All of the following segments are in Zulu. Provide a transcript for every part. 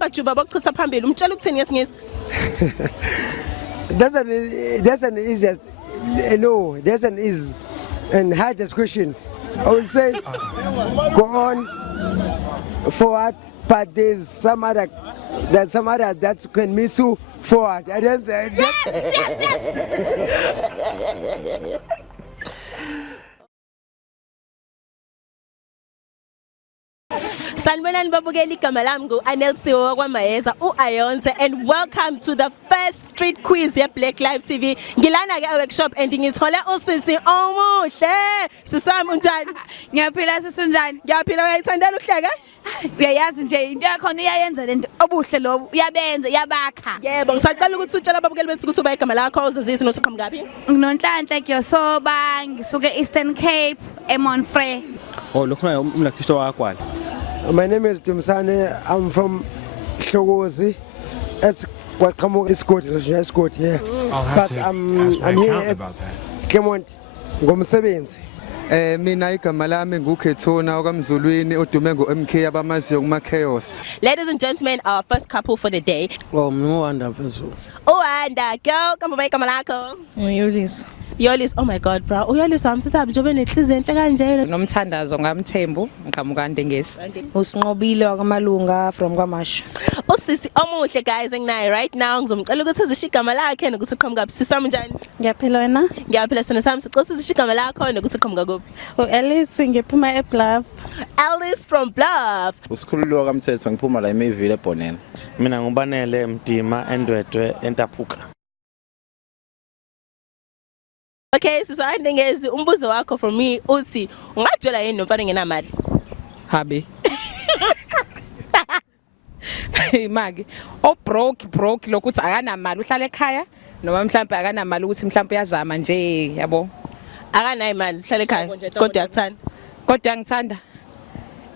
hamba juba bokuchitha phambili umtshela ukuthini ngesingisi That's an easiest no, that's an easy and hardest question. I will say go on forward, but there's some other that can miss you forward. I don't say Sanibonani babukeli igama lami ngu-Anelsiwe kwaMaheza u-Ayonse and welcome to the first street quiz ye Black Live TV. Ngilana ke workshop and ngithole usisi omuhle. Sisami unjani? Ngiyaphila sisunjani? Ngiyaphila uyayithandela uhleke? Uyayazi nje into yakhona iyayenza lento obuhle lobu uyabenza iyabakha. Yebo ngisacela ukuthi utshela ababukeli bethu ukuthi uba igama lakho uzazise nothi uqhamuka ngaphi. Nginonhlanhla Giyosoba ngisuke Eastern Cape eMonfrey. Oh lokhona umlakhisto wakho. my name is Dumsane. I'm from Shogozi. It's what it's good. It's good, yeah. But I'm here at Clement ngomsebenzi. Mina igama lami nguKhethona okamzulwini odume ngoMK abamaziyo kuma chaos. Ladies and gentlemen, our first couple for the day. Oh, Mwanda Vezo. Uwanda, girl, kamba ba igama lakho? Yolis. Yolis, oh my god, bro. Uyolis wamthatha njobe nenhliziyo enhle kanjena. Nomthandazo ngaMthembu ngiqhamuka Ndengezi. Usinqobile wakamalunga from kwaMasha. Usisi omuhle guys enginayo right now ngizomcela ukuthi uzisho igama lakhe nokuthi uqhamuka kuphi. Sisami njani? Ngiyaphila wena? Ngiyaphila sina sami sicela uzisho igama lakho nokuthi uqhamuka kuphi. Alice ngiphuma eBluff. Alice from Bluff. Usikhululiwa kaMthetho ngiphuma la eMayville eBonene. Mina ngubanele Mdima Endwedwe Entaphuka. Okay, sisa Ndengezi umbuzo wakho from me uthi ungajola yini nomfana ngenamali? Habi. Imagi. Broke lokuthi akanamali uhlala ekhaya noma mhlambe akanamali ukuthi mhlambe uyazama nje yabo. Akanayo imali uhlala ekhaya kodwa uyakuthanda. Kodwa ngithanda.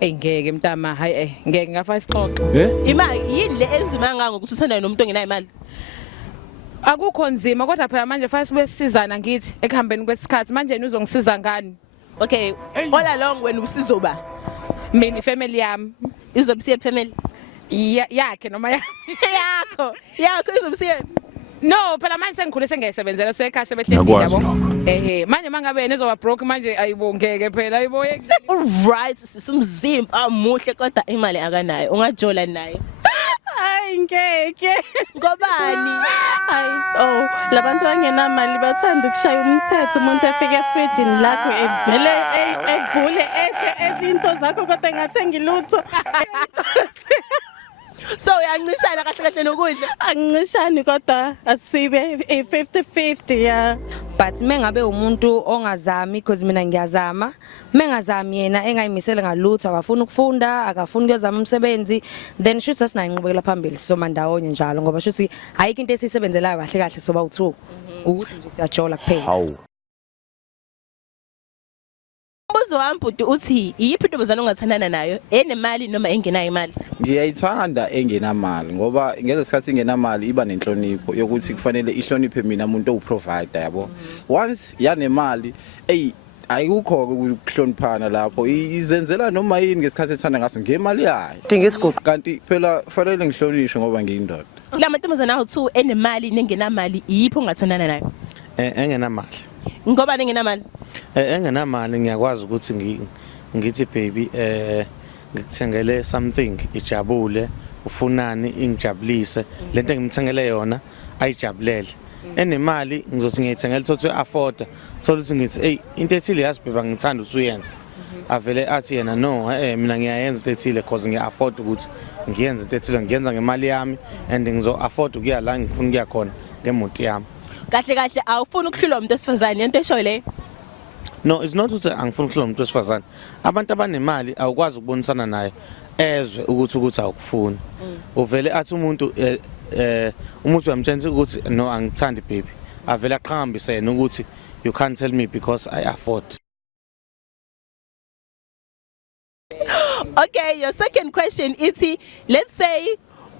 Ngeke mntama hayi ngeke ngafa isixoxo. Imali yini le enzima kangaka ngokuthi uthanda nomuntu ongenayo imali? Akukho nzima kodwa phela manje fanele sibe sisizana ngithi ekuhambeni kwesikhathi manje uzongisiza ngani? Okay, all along when usizoba Mina ifamily yami izobisiya family yakhe noma yakho izobisiya. No, phela manje sengikhule sengiyisebenzela so ekhaya sebehlezi yabo. Manje mangabe nezoba broke manje ayibongeke phela ayiboye. Alright, sisumzimba amuhle kodwa imali akanayo. Ungajola naye. Hayi ngeke. Ngobani? Hayi labantu bangenamali bathanda ukushaya umthetho umuntu efike efridgini lakho evele evule edle into zakho kodwa engathengi lutho. So uyancishana kahle kahle nokudla. Angicishani kodwa asibe 50-50 yeah. But mengabe umuntu ongazami because mina ngiyazama mengazami yena engayimisele ngalutho akafuna ukufunda akafuna ukuzama umsebenzi then shothi asinayo inqubekela phambili soma ndawonye njalo ngoba shothi ayikho into esisebenzelayo kahle kahle soba u2 ukuthi nje siyajola kuphela. Umbuzo wami bhuti uthi iyiphi intombazana ongathandana nayo enemali noma engenayo imali? Ngiyayithanda engenamali ngoba ngeke sikhathi ingenamali iba nenhlonipho yokuthi kufanele ihloniphe mina umuntu oprovider yabo. Once yanemali ayikho ukuhloniphana lapho izenzela noma yini ngesikhathi ethanda ngaso ngemali yayo. Dinga isigoqo Kanti phela fanele ngihlonishwe ngoba ngiyindoda. La mantombazana awu2 enemali nengenamali iyiphi ongathandana nayo? Engenamali. Ngoba nengenamali? Engenamali ngiyakwazi ukuthi ngithi baby ngikuthengele something ijabule ufunani ingijabulise lento engimthengele yona ayijabulele. Enemali ngizothi ngiyithengele thothi afford thola ukuthi ngithi hey into ethile yasibheba ngithanda usuyenza. Avele athi yena no mina ngiyayenza into ethile because ngiya afford ukuthi ngiyenze into ethile ngiyenza ngemali yami and ngizo afford ukuya la ngifuna ukuya khona ngemoto yami. Kahle kahle awufuni ukuhlulwa umuntu esifazane into eshoyo le. No, it's not ukuthi angifuni ukuhlala umuntu wesifazane. Abantu abanemali awukwazi ukubonisana naye ezwe ukuthi awukufuni. Uvele athi umuntu umuntu uyamtshela ukuthi no angithandi baby. Avele aqhambise yena ukuthi you can't tell me because I afford. Okay, your second question ithi let's say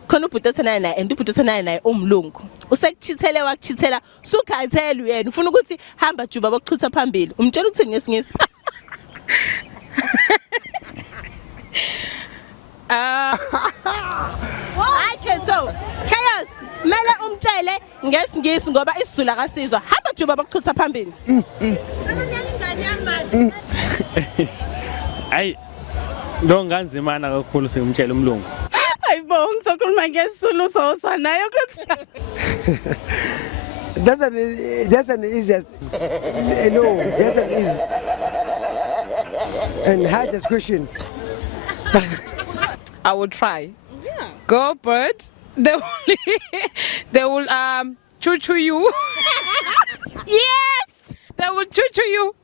khona ubhutothana naye and ubhutothana naye umlungu usekuchithele wakuchithela sukhathele uyena ufuna ukuthi hamba juba bokuchitha phambili umtshela ukuthini ngesingisi? utshele ngesingisi ngoba isiZulu akasizwa. Hamba Juba bakuchutha phambili. Hayi lo nganzimana kakhulu singumtshela umlungu. Hayibo ngizokhuluma ngesizulu sosa nayo ukuthi That's an easiest, no, that's an easy and hardest question. I will try. Go bird. They will they will choo you. Yes. They will choo you.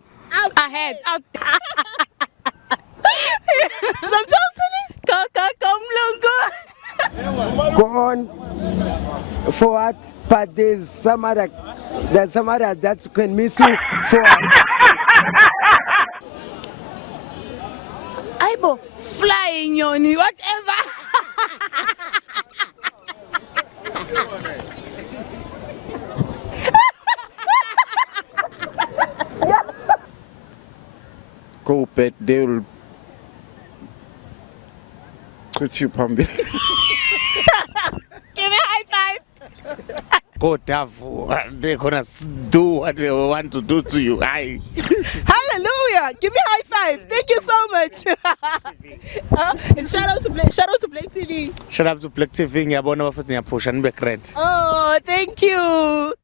Ahead. Out. I'm totally. Go mlungu. Go on forward, but there's some other that can miss you forward. Hayibo flying yoni whatever. Go bet they will put you phambili. Give me a high five. Go Davu, they're gonna do what they want to do to you. Hi. Hallelujah. Give me high five. Thank you so much. And shout out to Black TV. Shout out to Black TV, ngiyabona bafuthi ngiyapusha nibe grand. Oh, thank you.